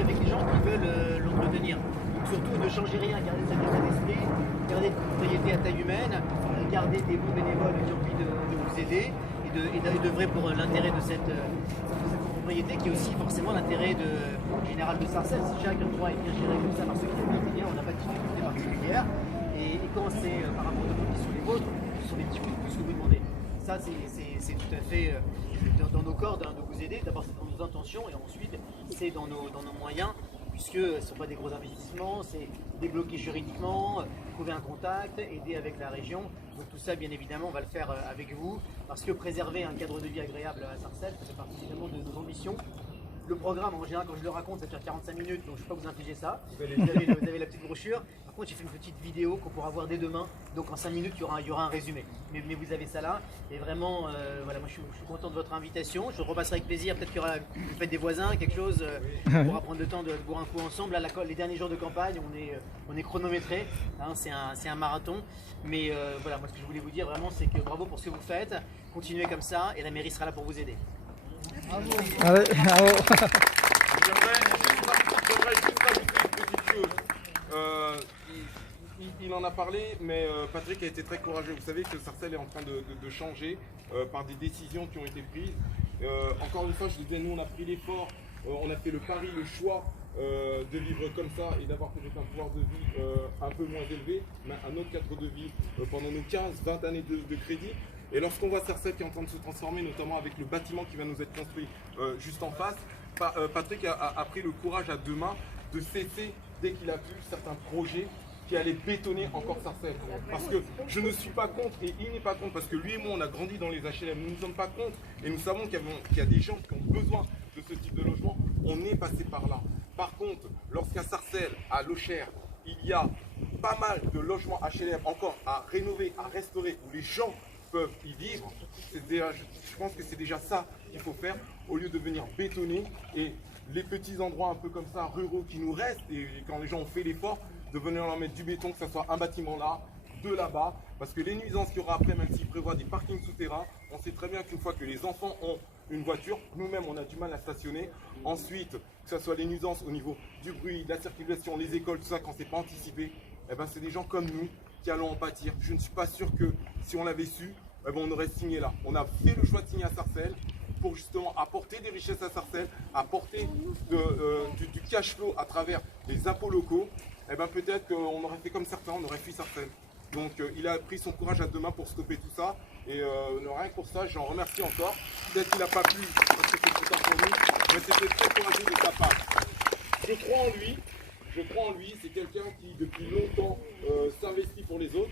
avec les gens qui veulent l'entretenir. Donc surtout ne changez rien, gardez cet état d'esprit, gardez une propriété à taille humaine, gardez des bons bénévoles qui ont envie de vous aider et d'œuvrer pour l'intérêt de cette propriété qui est aussi forcément l'intérêt général de Sarcelles. Si chaque endroit est bien géré comme ça par ceux qui habitent, on n'a pas de difficulté particulière. Et quand c'est par rapport aux conditions des vôtres, ce sont des petits coups de pouce que vous demandez. Ça, c'est tout à fait dans nos cordes de vous aider. D'abord, c'est dans nos intentions et ensuite, c'est dans nos moyens, puisque ce ne sont pas des gros investissements, c'est débloquer juridiquement, trouver un contact, aider avec la région. Donc tout ça, bien évidemment, on va le faire avec vous, parce que préserver un cadre de vie agréable à Sarcelles, ça fait partie évidemment de nos ambitions. Le programme, en général, quand je le raconte, ça dure 45 minutes, donc je ne vais pas vous infliger ça. Vous avez la petite brochure. Par contre, j'ai fait une petite vidéo qu'on pourra voir dès demain. Donc en 5 minutes, il y aura un résumé. Mais vous avez ça là. Et vraiment, voilà, moi je suis content de votre invitation. Je repasserai avec plaisir. Peut-être qu'il y aura une fête des voisins, quelque chose. On pourra prendre le temps de boire un coup ensemble. Là, les derniers jours de campagne, on est chronométré. Hein, c'est un marathon. Mais voilà, moi ce que je voulais vous dire vraiment, c'est que bravo pour ce que vous faites. Continuez comme ça et la mairie sera là pour vous aider. Bravo. Bravo. J'aimerais juste rajouter une petite chose. Il en a parlé, mais Patrick a été très courageux. Vous savez que Sarcelles est en train de changer par des décisions qui ont été prises. Encore une fois, je disais, nous on a pris l'effort, on a fait le pari, le choix de vivre comme ça et d'avoir peut-être un pouvoir de vie un peu moins élevé, mais un autre cadre de vie pendant nos 15-20 années de crédit. Et lorsqu'on voit Sarcelles qui est en train de se transformer, notamment avec le bâtiment qui va nous être construit juste en face, Patrick a pris le courage à deux mains de cesser, dès qu'il a vu certains projets qui allaient bétonner encore Sarcelles. Parce que je ne suis pas contre et il n'est pas contre, parce que lui et moi on a grandi dans les HLM, nous ne sommes pas contre et nous savons qu'il y a des gens qui ont besoin de ce type de logement, on est passé par là. Par contre, lorsqu'à Sarcelles, à Lochère, il y a pas mal de logements HLM encore à rénover, à restaurer, où les gens peuvent y vivre, je pense que c'est déjà ça qu'il faut faire au lieu de venir bétonner et les petits endroits un peu comme ça, ruraux qui nous restent et quand les gens ont fait l'effort de venir leur mettre du béton, que ce soit un bâtiment là, deux là-bas, parce que les nuisances qu'il y aura après, même s'ils prévoient des parkings souterrains, on sait très bien qu'une fois que les enfants ont une voiture, nous-mêmes on a du mal à stationner. Ensuite, que ce soit les nuisances au niveau du bruit, de la circulation, les écoles, tout ça, quand c'est pas anticipé, eh ben, c'est des gens comme nous qui allons en pâtir. Je ne suis pas sûr que si on l'avait su, eh ben, on aurait signé là. On a fait le choix de signer à Sarcelles pour justement apporter des richesses à Sarcelles, apporter du cash flow à travers les impôts locaux. Eh ben, peut-être qu'on aurait fait comme certains, on aurait fui Sarcelles. Donc il a pris son courage à deux mains pour stopper tout ça. Et rien que pour ça, j'en remercie encore. Peut-être qu'il n'a pas pu, parce que c'est trop tard pour lui, mais c'était très courageux de sa part. Je crois en lui, c'est quelqu'un qui depuis longtemps s'investit pour les autres.